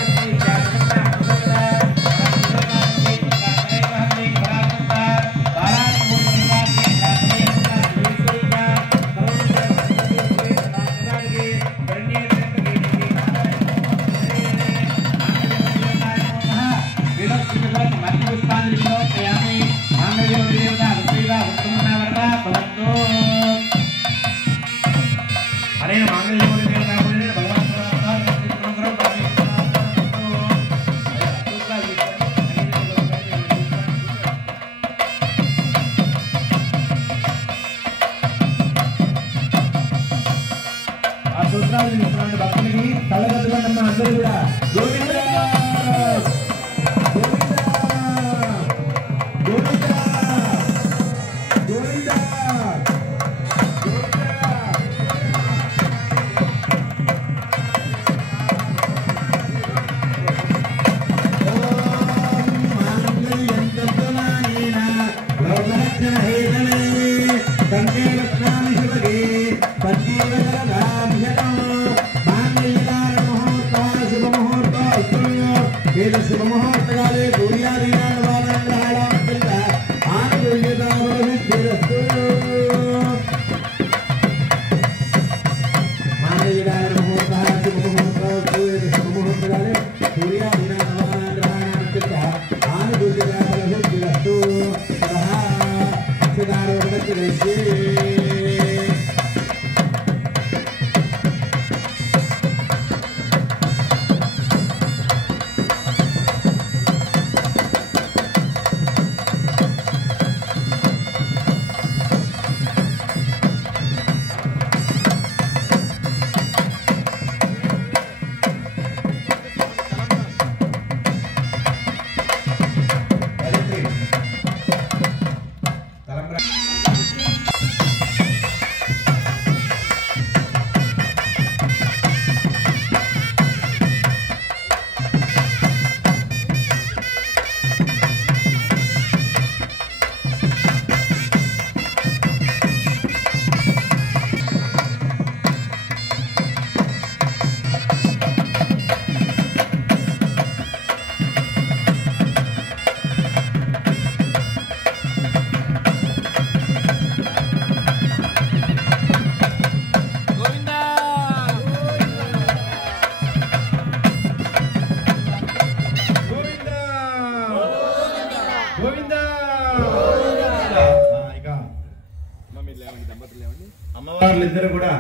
అమ్మవార్లిద్దరూ కూడా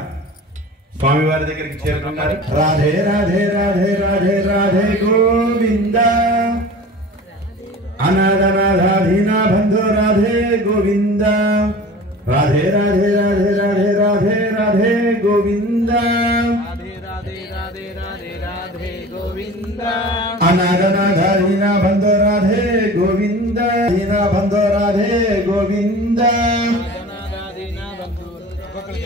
స్వామివారి దగ్గరికి చేరుకున్నారు. రాధే రాధే రాధే రాధే రాధే గోవింద అనాథనాథాధీన బంధో రాధే గోవింద రాధే రాధే రాధే రాధే రాధే రాధే గోవింద అనాథనాథాధీన బంధో రాధే గోవింద దీన బంధో రాధే గోవింద